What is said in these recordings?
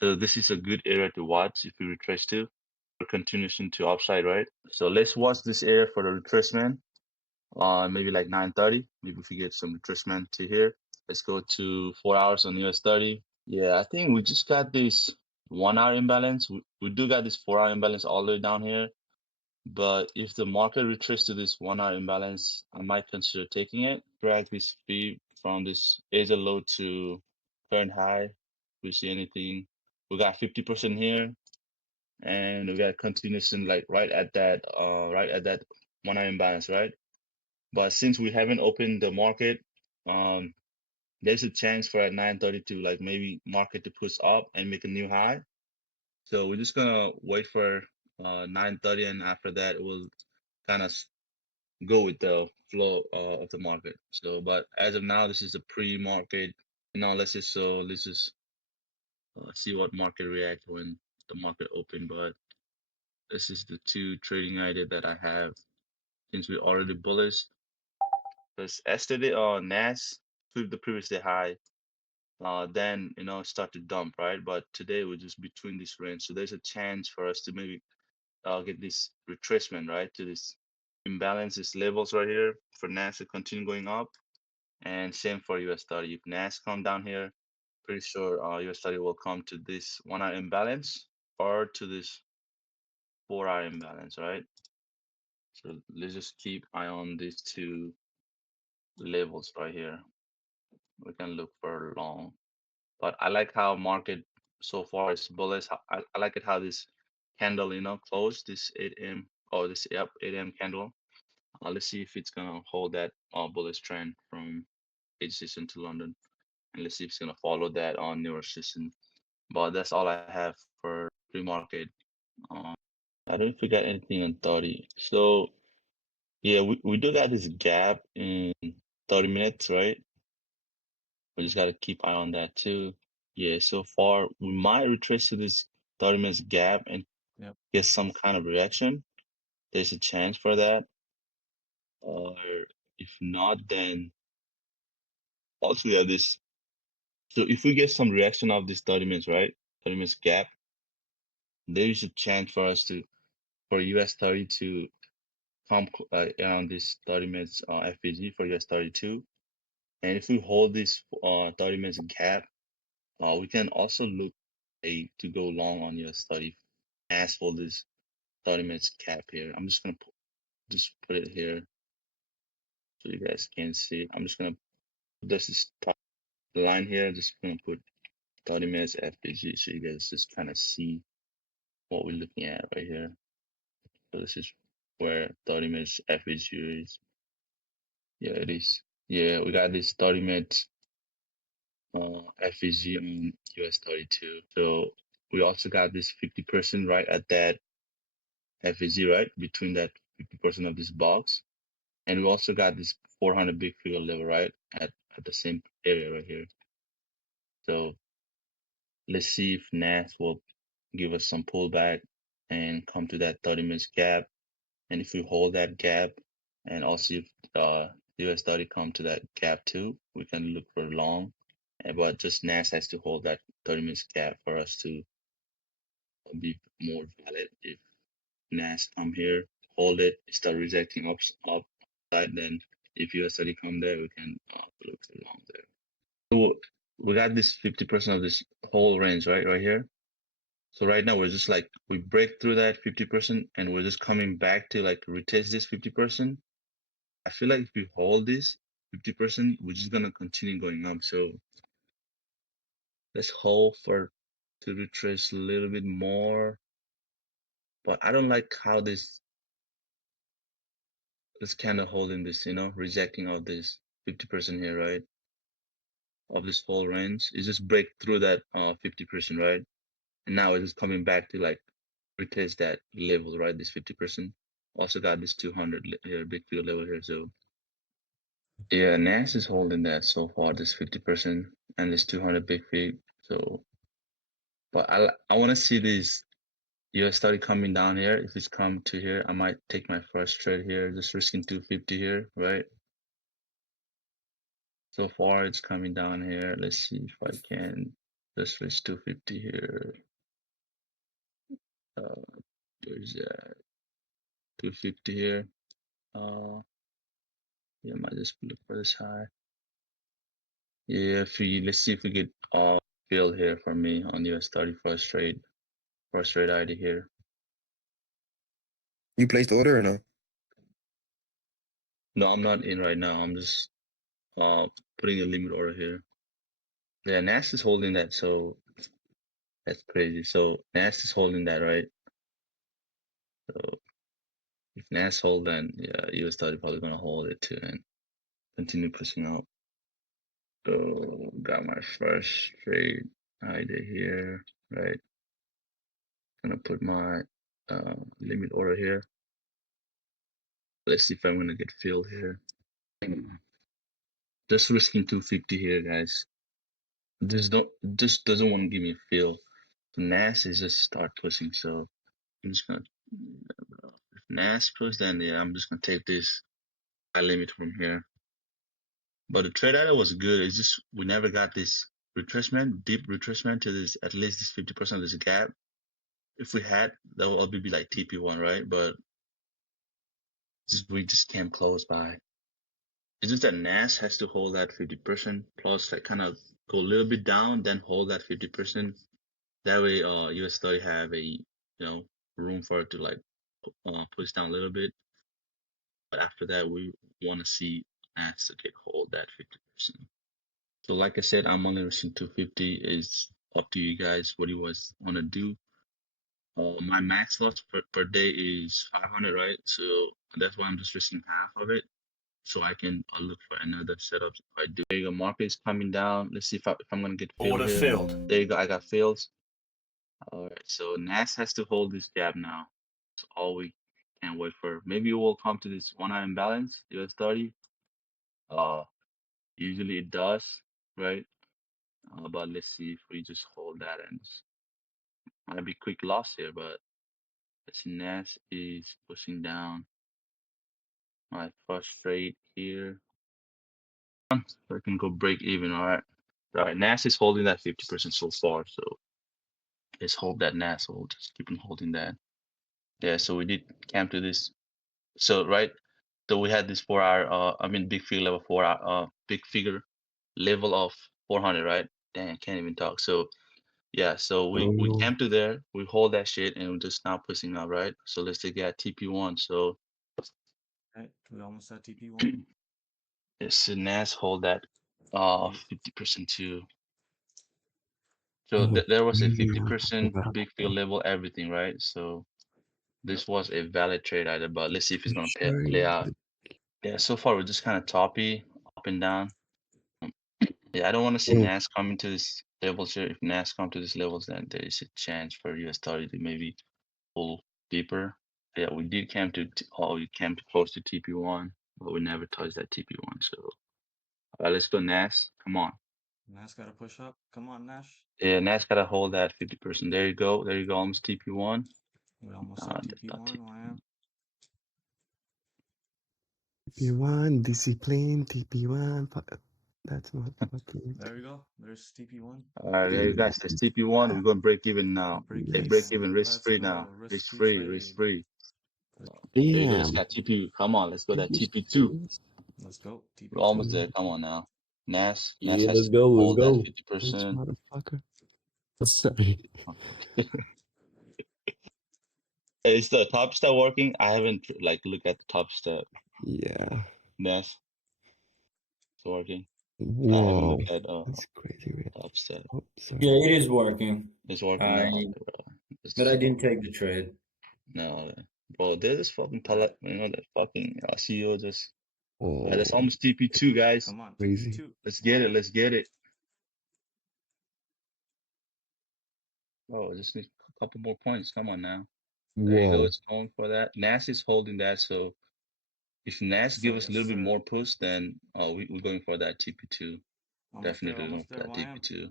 So this is a good area to watch if you retrace to for continuation to upside, right? So let's watch this area for the retracement. Maybe like 9:30. Maybe if we get some retracement to here. Let's go to 4 hours on US 30. Yeah, I think we just got this 1 hour imbalance. We do got this 4 hour imbalance all the way down here. But if the market retraces to this 1 hour imbalance, I might consider taking it. Drag this speed from this Asia low to current high. If we see anything, we got 50% here, and we got continuation like right at that 1 hour imbalance, right? But since we haven't opened the market, um, there's a chance for at 9:30 to like maybe market to push up and make a new high. So we're just gonna wait for 9:30, and after that we'll kind of go with the flow of the market. So, but as of now, this is a pre-market analysis. So let's just see what market react when the market open. But this is the two trading idea that I have since we already bullish. Because yesterday, NAS took the previous day high, then start to dump, right? But today we're just between this range, so there's a chance for us to maybe get this retracement, right, to this imbalances levels right here for NAS to continue going up. And same for US 30. If NAS come down here, pretty sure US 30 will come to this 1 hour imbalance or to this 4 hour imbalance, right? So let's just keep eye on these two levels right here. We can look for long. But I like how market so far is bullish. I like it how this candle, closed this 8 a.m. or this 8 a.m. candle. Let's see if it's gonna hold that bullish trend from H-Session to London. And let's see if it's gonna follow that on newer session. But that's all I have for pre-market. Um, I don't forget anything on 30. So yeah, we do got this gap in 30 minutes, right? We just gotta keep eye on that too. Yeah, so far we might retrace to this 30 minutes gap and Yep. get some kind of reaction. There's a chance for that. Or if not, then also we have this. So if we get some reaction of this 30 minutes, right? 30 minutes gap, there is a chance for us to for US 30 to come around this 30 minutes FVG for US 32. And if we hold this 30 minutes gap, we can also look to go long on US 30 as for this 30 minutes cap here. I'm just gonna just put it here so you guys can see. I'm just gonna this is top line here. Just gonna put 30 minutes FVG so you guys just kind of see what we're looking at right here. So this is where 30 minutes FVG is. Yeah, it is. Yeah, we got this 30 minutes FVG on US 32. So we also got this 50% right at that FVG, right? Between that 50% of this box. And we also got this 400 big figure level, right? At the same area right here. So let's see if NAS will give us some pullback and come to that 30 minutes gap. And if we hold that gap and also if US 30 come to that gap too, we can look for long. But just NAS has to hold that 30 minutes gap for us to be more valid. If NAS come here, hold it, start rejecting upside, then if US 30 come there, we can look for long there. So we got this 50% of this whole range, right here. So right now we're just like we break through that 50% and we're just coming back to like retest this 50%. I feel like if we hold this 50%, we're just gonna continue going up. So let's hold for to retrace a little bit more. But I don't like how this kind of holding this, rejecting of this 50% here, right? Of this whole range. It just break through that 50%, right? And now it is coming back to like retest that level, right? This 50%. Also got this 200 here, big field level here. So yeah, NAS is holding that so far, this 50% and this 200 big feet. So, but I want to see this US 30 coming down here. If it's come to here, I might take my first trade here, just risking 250 here, right? So far it's coming down here. Let's see if I can Let's reach 250 here. There's 250 here. Yeah, might just look for this high. Yeah, let's see if we get fill here for me on US 30 first trade ID here. You placed the order or no? No, I'm not in right now. I'm just putting a limit order here. Yeah, NAS is holding that, so that's crazy. So NAS is holding that, right? So if NAS hold, then yeah, US 30 probably gonna hold it too and continue pushing up. So got my first trade ID here, right? Gonna put my limit order here. Let's see if I'm gonna get filled here. Just risking 250 here, guys. This doesn't want to give me a fill. So NAS is just start pushing. So I'm just gonna if NAS push, then yeah, I'm just gonna take this high limit from here. But the trade idea was good. It's just we never got this retracement, deep retracement to this at least this 50% of this gap. If we had, that would all be like TP1, right? But we just came close by. It's just that NAS has to hold that 50% plus like kind of go a little bit down, then hold that 50%. That way, US 30 have a room for it to like push down a little bit. But after that, we want to see NAS to get hold that 50%. So like I said, I'm only risking 250. Is up to you guys what you guys want to do. My max loss per day is 500, right? So that's why I'm just risking half of it. So I can look for another setup if I do. There you go, market is coming down. Let's see if I'm gonna get filled Order here. filled. There you go, I got fills. All right, so NAS has to hold this gap now. That's all we can wait for. Maybe we'll come to this 1 hour imbalance, US 30. Usually it does, right? But let's see if we just hold that and might be quick loss here, but let's see, NAS is pushing down. My first trade here. So I can go break even, all right. All right, NAS is holding that 50% so far, so let's hope that NAS will just keep on holding that. Yeah, so we did camp to this. So right, so we had this 4 hour, big figure level 4 hour, big figure level of 400, right? Dang, I can't even talk. So yeah, so we camp to there, we hold that shit, and we're just now pushing up, right? So let's take that TP1. So Right, we almost at TP1. yes, NAS hold that Yeah. 50% too. So there was a 50% big field level, everything, right? So this was a valid trade either, but let's see if it's gonna play out. Yeah, so far we're just kind of toppy, up and down. Yeah, I don't want to see NAS coming to this levels here. If NAS come to these levels, then there is a chance for US 30 to maybe pull deeper. Yeah, we did come to we came close to TP1, but we never touched that TP1. So let's go NAS. Come on. Nash gotta push up. Come on, Nash. Yeah, NAS gotta hold that 50%. There you go. There you go. Almost TP1. We almost at TP1. YM. TP1, discipline, TP1. That's not fucking. There we go. There's TP1. All right, there you guys. There's TP1. We're going to break even now. Break Hey, even. break even. Risk Let's free go. now. Risk Risk free free. trade. Risk free. Damn. There you go. It's got TP. Come on. Let's go. That TP2. Let's go. TP2. We're almost there. Come on now. NAS. NAS Yeah, has let's to go. hold Let's that go. 50%. Motherfucker. Sorry. Is the top step working? I haven't like looked at the top step. Yeah. NAS. It's working. I haven't Whoa. looked at That's crazy, man. top step. Oh, sorry. Yeah, it is working. It's working now. But I didn't take the trade. No, bro, they just fucking tell it. You know that fucking CEO just. Oh, That's almost TP2, guys. Come on. crazy. TP2. Let's get it. YM. Let's get it. Oh, just need a couple more points. Come on now. There you go. Whoa. It's going for that. NAS is holding that. So if NAS give us a little bit more push, then we're going for that TP2. Definitely going for that TP2.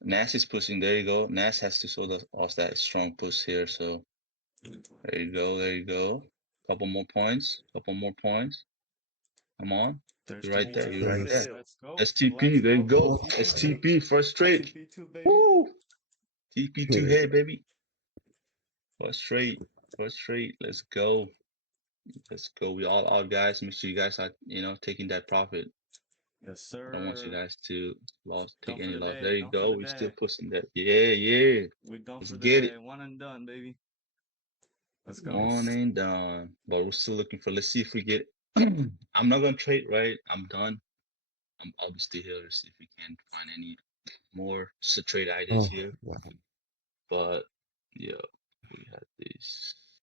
NAS is pushing. There you go. NAS has to show us that strong push here. So there you go. There you go. Couple more points. Couple more points. Come on. There's You're right there. You're right Yes. there. Let's go. STP. There you go. STP. First trade. TP2, baby. Woo! TP2 here, baby. First trade. First trade. Let's go. Let's go. We all out, guys. Make sure you guys are, taking that profit. Yes, I don't want you sir. guys to take Done for any the loss. day. There you Done for go. the We still day. pushing that. Yeah. We done Let's for the get it. day. One and done, baby. Let's go. One ain't done. But we're still looking for, let's see if we get, I'm not going to trade, right? I'm done. I'll be still here to see if we can find any more trade ideas Oh, here. wow. But, yeah, we had this.